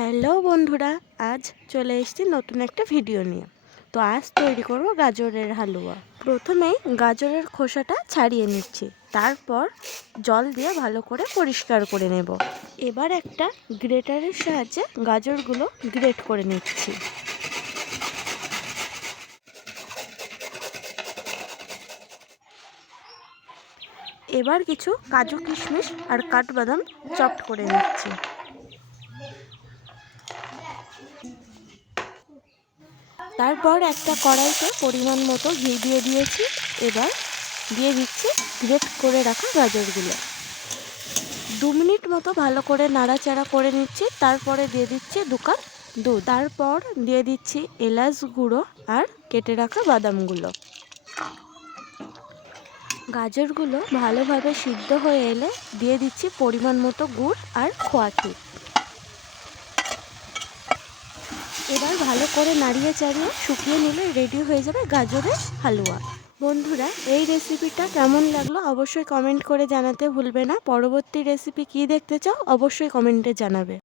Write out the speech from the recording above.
Hello বন্ধুরা, আজ চলে এসেছি নতুন একটা ভিডিও নিয়ে। তো আজ তৈরি করব গাজরের হালুয়া। প্রথমেই গাজরের খোসাটা ছাড়িয়ে নিচ্ছি, তারপর জল দিয়ে ভালো করে পরিষ্কার করে নেব। এবার একটা গ্রেটারের সাহায্যে গাজরগুলো গ্রেট করে নিচ্ছি। এবার কিছু কাজু কিশমিশ আর কাঠবাদাম চপড করে নিচ্ছি। তারপর একটা কড়াইতে পরিমাণ মতো ঘি দিয়ে দিয়েছি। এবার দিয়ে দিচ্ছি গ্রেট করে রাখা গাজরগুলো। 2 মিনিট মতো ভালো করে নাড়াচাড়া করে নিচ্ছি। তারপরে দিয়ে দিচ্ছি 2 কাপ দুধ। তারপর দিয়ে দিচ্ছি এলাচ গুঁড়ো আর কেটে রাখা বাদামগুলো। গাজরগুলো ভালোভাবে সিদ্ধ হয়ে এলে দিয়ে দিচ্ছি পরিমাণ মতো গুড় আর খোয়া ক্ষীর। এবার ভালো করে নাড়িয়ে চাড়িয়ে শুকিয়ে নিলে রেডি হয়ে যাবে গাজরের হালুয়া। বন্ধুরা, এই রেসিপিটা কেমন লাগলো অবশ্যই কমেন্ট করে জানাতে ভুলবে না। পরবর্তী রেসিপি কী দেখতে চাও অবশ্যই কমেন্টে জানাবে।